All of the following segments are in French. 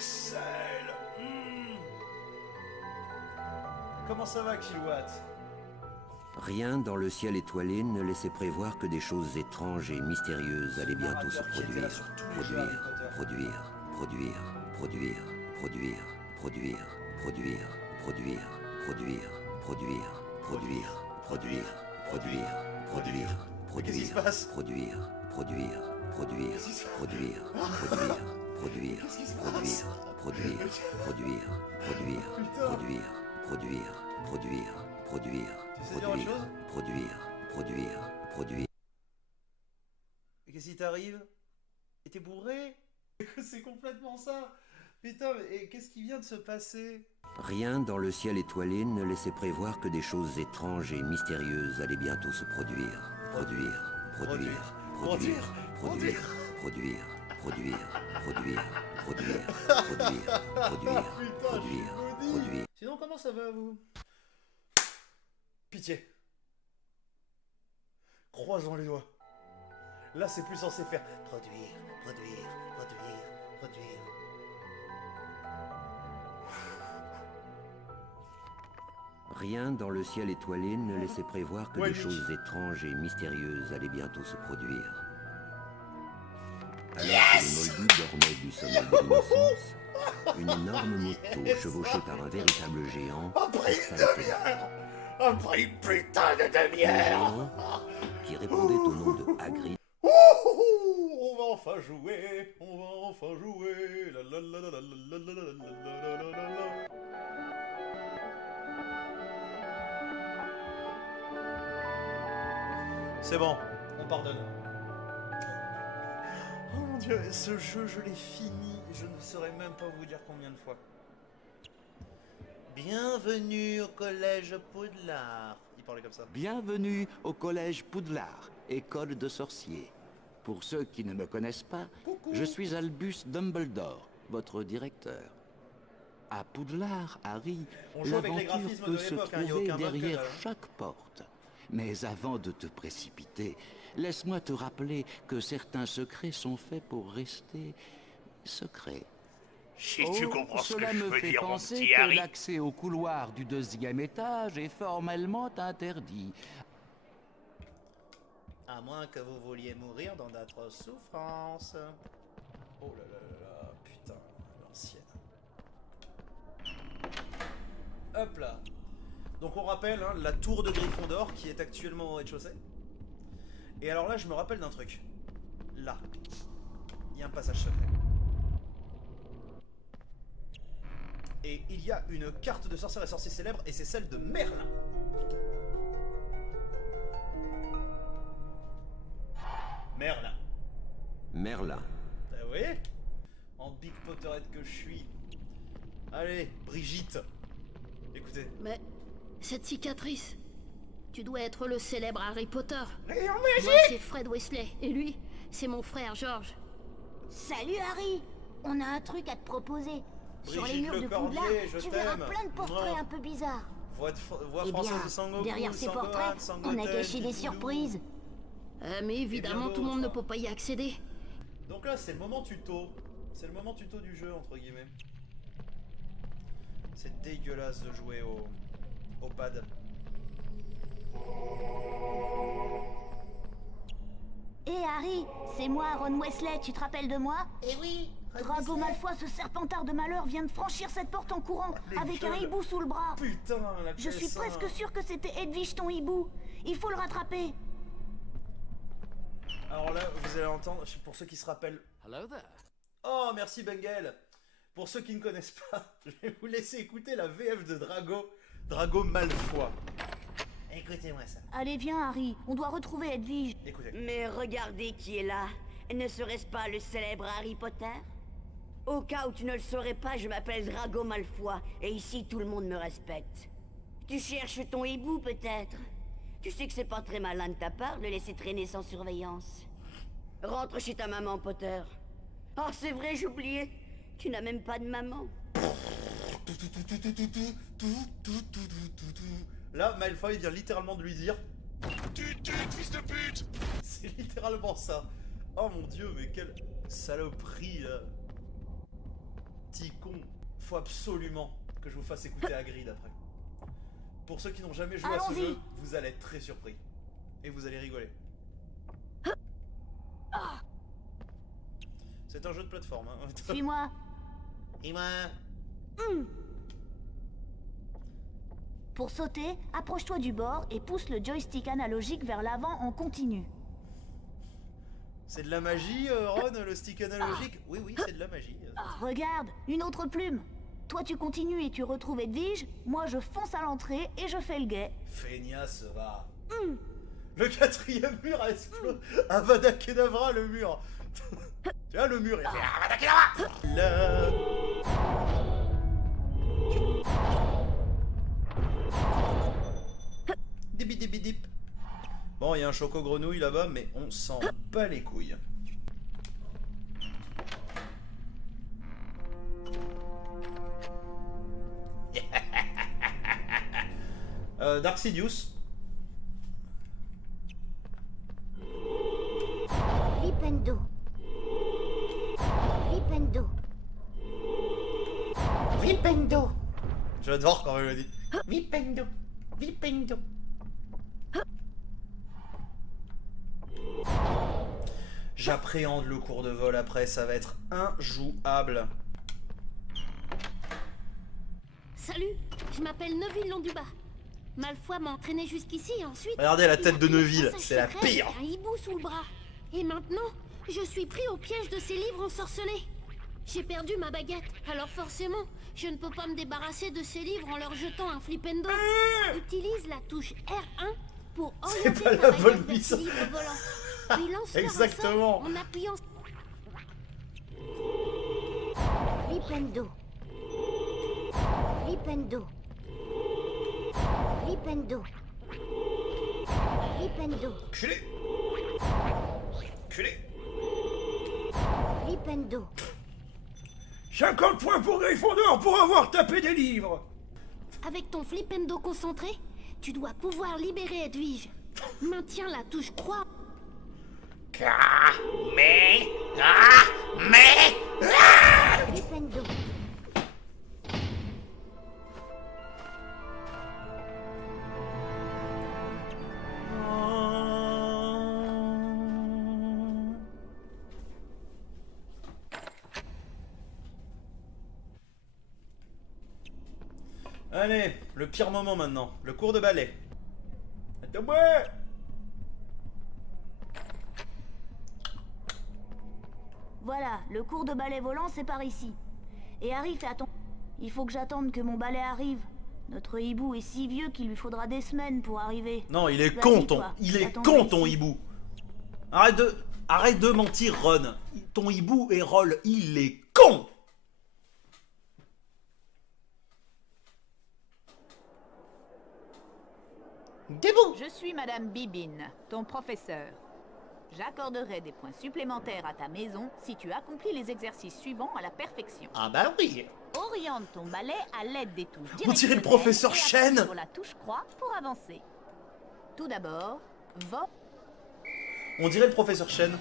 Axel. Comment ça va, Kilowatt? Rien dans le ciel étoilé ne laissait prévoir que des choses étranges et mystérieuses allaient bientôt se produire. Qu'est-ce qui se passe? Mais qu'est-ce qui t'arrive? Et t'es bourré? C'est complètement ça. Putain, mais qu'est-ce qui vient de se passer? Rien dans le ciel étoilé ne laissait prévoir que des choses étranges et mystérieuses allaient bientôt se produire. Sinon, comment ça va, vous? Pitié. Croisons les doigts. Là, c'est plus censé faire produire. Rien dans le ciel étoilé ne laissait prévoir que des choses étranges et mystérieuses allaient bientôt se produire. Alors que les Moldus dormaient du sommeil de l'innocence, une énorme moto chevauchée par un véritable géant Après une putain de demi-heure qui répondait au nom de Hagrid. On va enfin jouer, la la la la la la la la la la la. C'est bon, on pardonne. Oh mon dieu, ce jeu je l'ai fini, je ne saurais même pas vous dire combien de fois. Bienvenue au collège Poudlard. Il parlait comme ça. Bienvenue au collège Poudlard, école de sorciers. Pour ceux qui ne me connaissent pas, je suis Albus Dumbledore, votre directeur. À Poudlard, Harry, l'aventure peut se trouver derrière chaque porte. Mais avant de te précipiter, laisse-moi te rappeler que certains secrets sont faits pour rester secrets. Si tu comprends ce que cela je me veux fait dire, mon penser petit que Harry. l'accès au couloir du 2e étage est formellement interdit. À moins que vous vouliez mourir dans d'atroces souffrances. Oh là là là là, putain, l'ancienne. Hop là. Donc on rappelle hein, la tour de Gryffondor qui est actuellement au rez-de-chaussée. Et alors là, je me rappelle d'un truc. Là, il y a un passage secret. Et il y a une carte de sorcière et sorcier célèbre et c'est celle de Merlin. Merlin. Merlin. Ah oui? En Big Potterhead que je suis. Allez, Brigitte. Écoutez. Mais cette cicatrice, tu dois être le célèbre Harry Potter. Rayon Moi, magique! c'est Fred Weasley. Et lui, c'est mon frère George. Salut Harry, on a un truc à te proposer. Sur les Brigitte murs de Lecordier, Poudlard, je tu verras t'aime. plein de portraits Mouah. un peu bizarres. Voix Eh française bien, de Sangoku, derrière ces Sangohan, portraits, on a Sangoten, caché des Pipoudou. surprises. Mais évidemment, bien tout le monde ne d'autres. peut pas y accéder. Donc là, c'est le moment tuto. C'est le moment tuto du jeu, entre guillemets. C'est dégueulasse de jouer au pad. Hé Harry, c'est moi, Ron Weasley, tu te rappelles de moi? Eh oui, Drago Malfoy, ce serpentard de malheur, vient de franchir cette porte en courant, Les avec un gueules. hibou sous le bras. Putain, la Je suis PS1. presque sûr que c'était Edwige ton hibou. Il faut le rattraper. Alors là, vous allez entendre, pour ceux qui se rappellent. Hello there. Oh, merci Bengal. Pour ceux qui ne connaissent pas, je vais vous laisser écouter la VF de Drago Malfoy. Écoutez-moi ça. Allez, viens Harry, on doit retrouver Edwige. Écoutez. Mais regardez qui est là. Ne serait-ce pas le célèbre Harry Potter? Au cas où tu ne le saurais pas, je m'appelle Drago Malfoy, et ici tout le monde me respecte. Tu cherches ton hibou peut-être? Tu sais que c'est pas très malin de ta part de le laisser traîner sans surveillance. Rentre chez ta maman, Potter. Oh, c'est vrai, j'oubliais. Tu n'as même pas de maman. Là, Malfoy vient littéralement de lui dire Tut, fils de pute! C'est littéralement ça. Oh mon dieu, mais quelle saloperie là. petit con. Faut absolument que je vous fasse écouter Hagrid après. Pour ceux qui n'ont jamais joué à ce jeu, vous allez être très surpris. Et vous allez rigoler. C'est un jeu de plateforme. Hein. Suis-moi. Et moi. Pour sauter, approche-toi du bord et pousse le joystick analogique vers l'avant en continu. C'est de la magie, Ron, le stick analogique? Oui, oui, c'est de la magie. Regarde, une autre plume. Toi tu continues et tu retrouves Edwige, moi je fonce à l'entrée et je fais le guet. Feignasse, va. Le quatrième mur a explosé. Avada Kedavra, le mur. Tu vois, le mur, il fait Avada Kedavra. Là. Dibi dibi dip. Bon, il y a un choco grenouille là-bas, mais on s'en bat les couilles. Dark Sidious. Flipendo. Flipendo. Vipendo. J'adore quand elle le dit. Vipendo. Vipendo. J'appréhende le cours de vol après, ça va être injouable. Salut, je m'appelle Neuville Londubat. Malfoy m'a entraîné jusqu'ici et ensuite... Regardez la tête de il a pris un Neuville, passage c'est la secret pire. avec un hibou sous le bras. Et maintenant, je suis pris au piège de ces livres ensorcelés. J'ai perdu ma baguette, alors forcément, je ne peux pas me débarrasser de ces livres en leur jetant un flipendo. Utilise la touche R1 pour orienter pas ta la bonne baguette vers mise. ces livres volants. Puis lance-leur un Exactement. sort en appuyant... Flipendo. Flipendo. Flipendo. Flipendo. Culé. Culé. Flipendo. 50 points pour Gryffondor pour avoir tapé des livres. Avec ton flipendo concentré, tu dois pouvoir libérer Edwige. Maintiens la touche croix. Flipendo. Allez, le pire moment maintenant, le cours de ballet. Attends-moi. Voilà, le cours de ballet volant c'est par ici. Et Harry, fais attention. Il faut que j'attende que mon balai arrive. Notre hibou est si vieux qu'il lui faudra des semaines pour arriver. Non, il est Vas-y, con ton, toi. il est J'attendrai con ton ici. hibou. Arrête de mentir, Ron. Ton hibou est Roll, il est con. Debout. Je suis Madame Bibine, ton professeur. J'accorderai des points supplémentaires à ta maison si tu accomplis les exercices suivants à la perfection. Ah bah oui. Oriente ton balai à l'aide des touches On dirait le directionnelles professeur et appuie Chen. sur la touche croix pour avancer. Tout d'abord, va. On dirait le professeur Chen.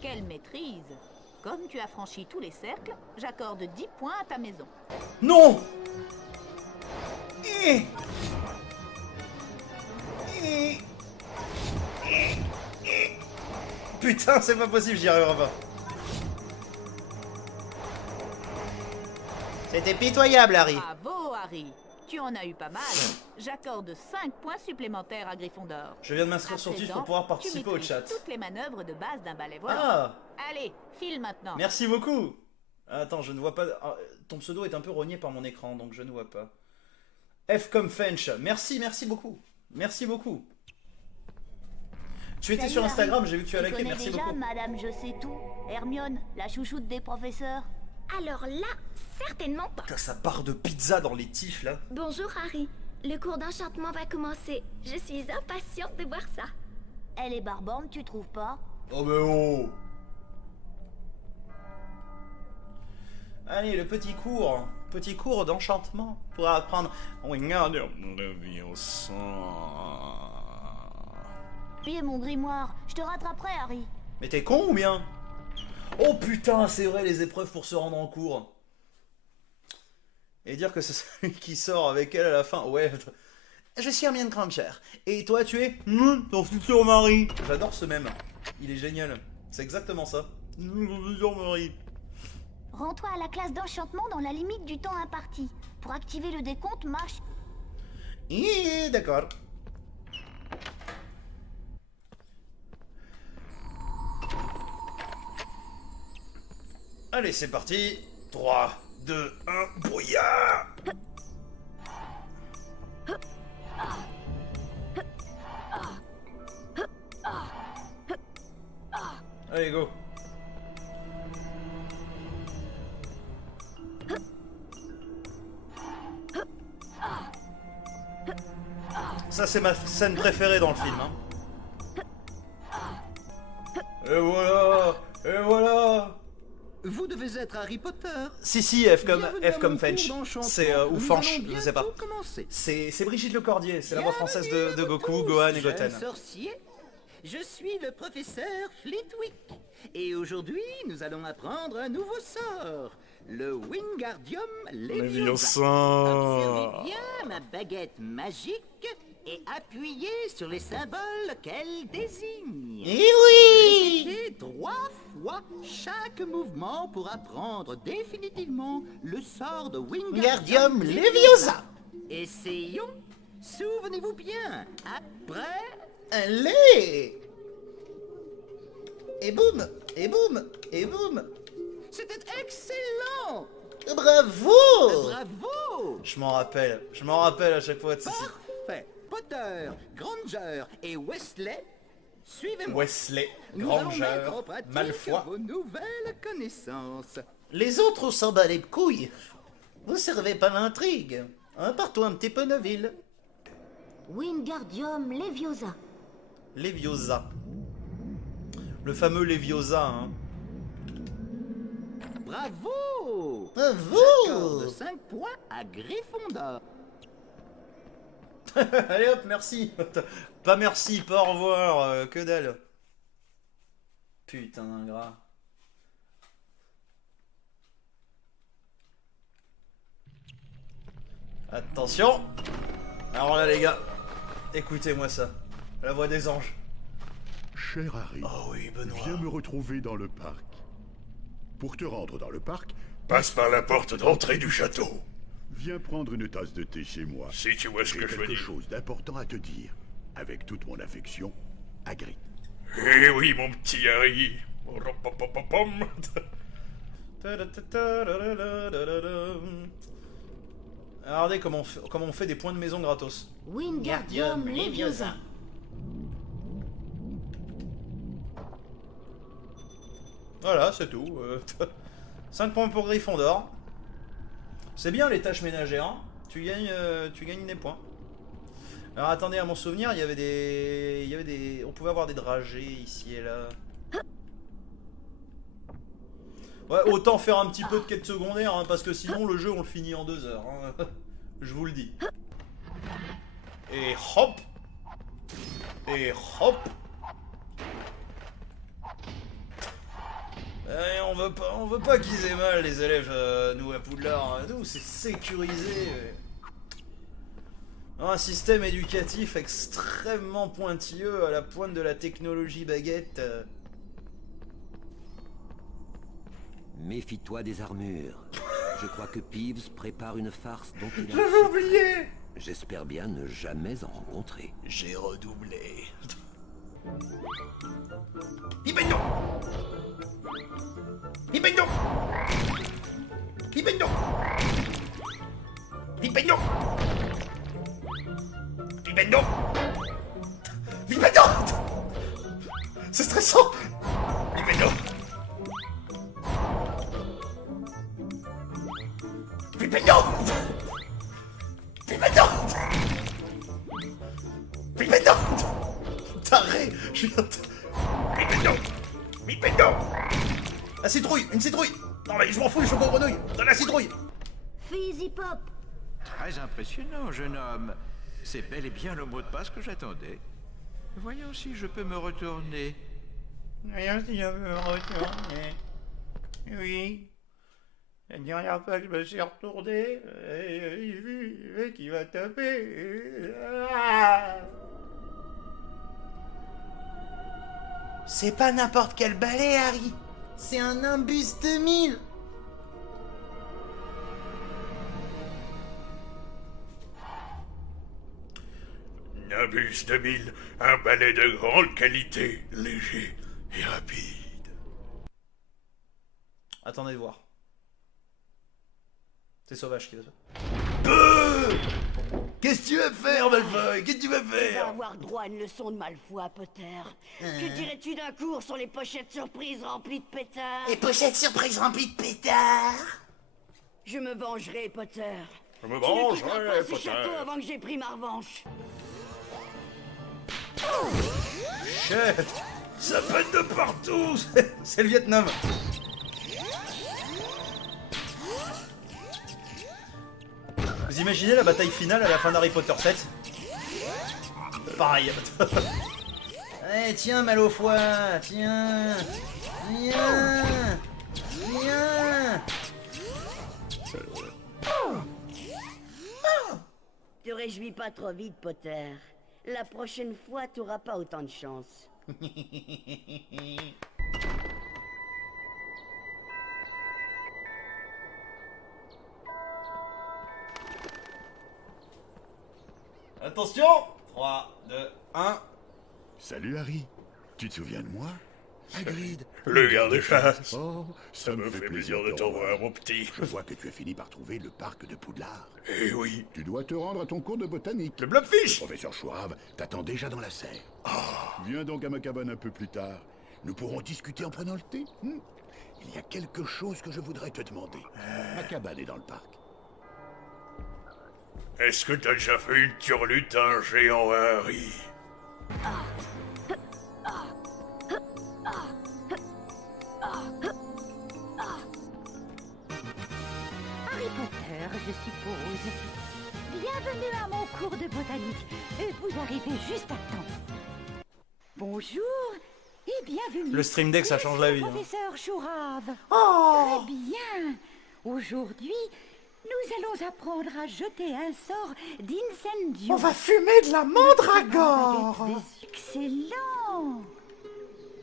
Quelle maîtrise! Comme tu as franchi tous les cercles, j'accorde 10 points à ta maison. Non. Putain, c'est pas possible, j'y arriverai pas. C'était pitoyable, Harry. Bravo, Harry! Tu en as eu pas mal. J'accorde 5 points supplémentaires à Gryffondor. Je viens de m'inscrire sur Twitch pour pouvoir participer au chat. Toutes les manœuvres de base d'un balai volant. Ah, Allez, file maintenant. merci beaucoup. Attends, je ne vois pas. Ah, ton pseudo est un peu rogné par mon écran, donc je ne vois pas. F comme Fench. Merci, merci beaucoup. Merci beaucoup. Tu étais Salut, sur Instagram, Harry. j'ai vu que tu as liké, connais merci déjà beaucoup. Madame Je sais tout, Hermione, la chouchoute des professeurs. Alors là, certainement pas. Putain, ça part de pizza dans les tifs là. Bonjour Harry. Le cours d'enchantement va commencer. Je suis impatiente de voir ça. Elle est barbante, tu trouves pas? Oh mais oh. Allez, le petit cours d'enchantement pour apprendre. Regarde. Oubliez mon grimoire, je te rattraperai, Harry. Mais t'es con ou bien? Oh putain, c'est vrai, les épreuves pour se rendre en cours. Et dire que c'est celui qui sort avec elle à la fin. Ouais. Je suis Hermione Granger. Et toi, tu es ton futur mari. J'adore ce mème. Il est génial. C'est exactement ça. Ton futur mari. Rends-toi à la classe d'enchantement dans la limite du temps imparti. Pour activer le décompte, marche... D'accord. Allez, c'est parti. 3, 2, 1, brouillard. Allez, go. Ça, c'est ma scène préférée dans le film. Hein. Et voilà. Et voilà. Vous devez être Harry Potter. Si, F comme Finch. C'est ou Fanch, je sais pas. C'est Brigitte Lecordier, c'est la voix française de Goku, Gohan et Goten. Sorcier, je suis le professeur Flitwick. Et aujourd'hui, nous allons apprendre un nouveau sort. Le Wingardium Leviosa. Observez bien ma baguette magique et appuyez sur les symboles qu'elle désigne. Eh oui! Répétez 3 fois chaque mouvement pour apprendre définitivement le sort de Wingardium Leviosa. Essayons. Souvenez-vous bien. Après... Allez! Et boum! Et boum! Et boum! C'était excellent! Bravo! Bravo! Je m'en rappelle à chaque fois de ceci. Parfait. Potter, Granger et Wesley, suivez-moi. Wesley, Nous allons Granger, mettre en pratique Malfoy. vos nouvelles connaissances. Les autres s'en bat les couilles. Vous servez pas l'intrigue. Hein, pars-toi un petit peu, Neville. Wingardium Leviosa. Leviosa. Le fameux Leviosa, hein. Bravo! Bravo! J'accorde 5 points à Gryffondor. Allez hop, merci. Pas merci, pas au revoir, que dalle. Putain d'ingrat. Attention. Alors là les gars, écoutez-moi ça. La voix des anges. Cher Harry, oh oui, Benoît. Viens me retrouver dans le parc. Pour te rendre dans le parc, passe par la porte d'entrée du château. Viens prendre une tasse de thé chez moi. Si tu vois ce que je veux quelque dire. chose d'important à te dire. Avec toute mon affection, Hagrid. Eh oui, mon petit Harry. Regardez comment on fait des points de maison gratos. Wingardium Leviosa. Voilà, c'est tout. 5 points pour Gryffondor. C'est bien les tâches ménagères. Tu gagnes des points. Alors attendez, à mon souvenir, il y avait des... On pouvait avoir des dragées ici et là. Ouais, autant faire un petit peu de quête secondaire, hein, parce que sinon le jeu on le finit en 2 heures. Hein. Je vous le dis. Et hop. Et hop. Et on veut pas qu'ils aient mal les élèves, nous à Poudlard. Nous c'est sécurisé. Un système éducatif extrêmement pointilleux à la pointe de la technologie baguette. Méfie-toi des armures. Je crois que Peeves prépare une farce dont il a... J'avais oublié. J'espère bien ne jamais en rencontrer. J'ai redoublé. Pipendo. Pipendo. Pipendo. Pipendo. Pipendo. Pipendo. C'est stressant. Pipendo. Pipendo. Pipendo. Pipendo. Taré. Je viens de... Pipendo. Pipendo. La citrouille. Une citrouille. Non mais je m'en fous, les choco grenouilles. Dans la citrouille. Fizzy Pop. Très impressionnant, jeune homme. C'est bel et bien le mot de passe que j'attendais. Voyons si je peux me retourner. Voyons si je peux me retourner. Oui. La dernière fois que je me suis retourné, j'ai vu le mec qui va taper. Ah. C'est pas n'importe quel balai, Harry. C'est un Nimbus 2000. Nimbus 2000, un balai de grande qualité, léger et rapide. Attendez de voir. C'est Sauvage qui va faire. Qu'est-ce que tu vas faire, Malfoy? Qu'est-ce que tu vas Tu vas faire? avoir droit à une leçon de Malfoy, Potter. Que dirais-tu d'un cours sur les pochettes surprises remplies de pétards? Les pochettes surprises remplies de pétards. Je me vengerai, Potter. Je me Tu ne vengerai, quitteras pas ce Potter. château avant que j'ai pris ma revanche. Chut. Ça pète de partout. C'est le Vietnam. Vous imaginez la bataille finale à la fin d'Harry Potter 7? Pareil. Eh tiens, mal au foie. Tiens. Tiens. Tiens. Te réjouis pas trop vite, Potter. La prochaine fois, t'auras pas autant de chance. Attention. 3, 2, 1. Salut Harry, tu te souviens de moi? Hagrid, Le garde-chasse. Oh, Ça me fait plaisir de te revoir, mon petit. Je vois que tu as fini par trouver le parc de Poudlard. Eh oui. Tu dois te rendre à ton cours de botanique. Le Blobfish. Le professeur Chourave t'attend déjà dans la serre. Viens donc à ma cabane un peu plus tard. Nous pourrons discuter en prenant le thé. Il y a quelque chose que je voudrais te demander. Ma cabane est dans le parc. Est-ce que t'as déjà fait une turlute à un géant, Harry? Harry Potter, je suppose. Bienvenue à mon cours de botanique. Vous arrivez juste à temps. Bonjour et bienvenue. Le stream deck, ça change la vie. Professeur Chourave. Oh. Très bien. Aujourd'hui, nous allons apprendre à jeter un sort d'incendio. On va fumer de la mandragore. Excellent.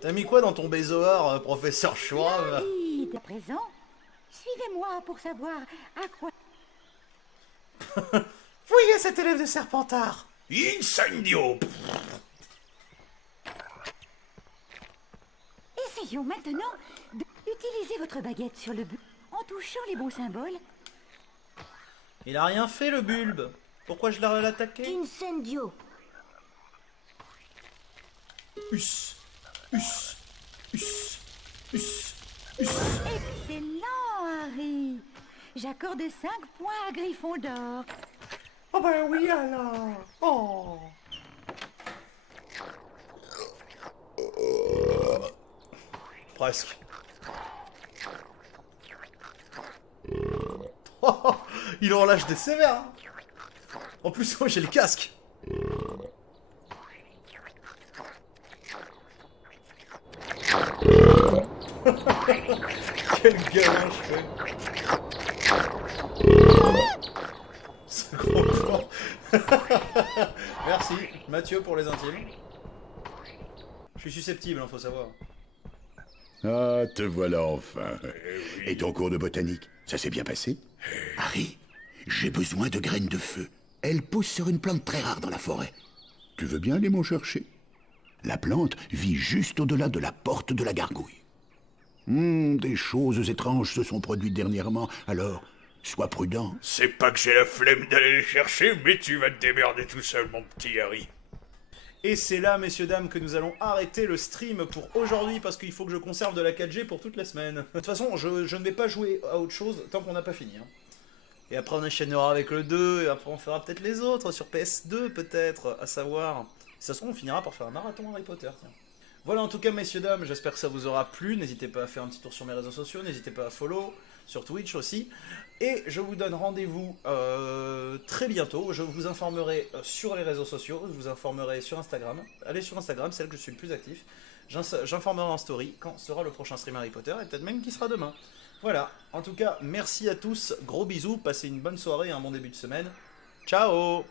T'as mis quoi dans ton bézoard, professeur Chourave? À présent, suivez-moi pour savoir à quoi... Voyez cet élève de Serpentard. Incendio. Essayons maintenant d'utiliser votre baguette sur le but en touchant les bons symboles. Il a rien fait, le bulbe. Pourquoi je l'ai attaqué? Incendio. Us. Us. Us. Us. Us. Excellent, Harry. J'accorde 5 points à Gryffondor. Oh ben oui alors. Oh. Presque. Oh, il en lâche des sévères. Hein. En plus, moi j'ai le casque. Quel gamin je fais. Ce gros plan. Merci Mathieu pour les intimes. Je suis susceptible, hein, faut savoir. Ah, te voilà enfin. Et ton cours de botanique, ça s'est bien passé? Harry, j'ai besoin de graines de feu. Elles poussent sur une plante très rare dans la forêt. Tu veux bien aller m'en chercher? La plante vit juste au-delà de la porte de la gargouille. Des choses étranges se sont produites dernièrement, alors sois prudent. C'est pas que j'ai la flemme d'aller les chercher, mais tu vas te démerder tout seul, mon petit Harry. Et c'est là, messieurs, dames, que nous allons arrêter le stream pour aujourd'hui, parce qu'il faut que je conserve de la 4G pour toute la semaine. De toute façon, je ne vais pas jouer à autre chose tant qu'on n'a pas fini. Hein. Et après, on enchaînera avec le 2, et après, on fera peut-être les autres, sur PS2, peut-être, à savoir. Si ça se trouve, on finira par faire un marathon Harry Potter, tiens. Voilà, en tout cas, messieurs, dames, j'espère que ça vous aura plu. N'hésitez pas à faire un petit tour sur mes réseaux sociaux, n'hésitez pas à follow, sur Twitch aussi. Et je vous donne rendez-vous très bientôt. Je vous informerai sur les réseaux sociaux, je vous informerai sur Instagram. Allez sur Instagram, c'est là que je suis le plus actif. J'informerai en story quand sera le prochain stream Harry Potter, et peut-être même qui sera demain. Voilà, en tout cas, merci à tous, gros bisous, passez une bonne soirée et un bon début de semaine. Ciao!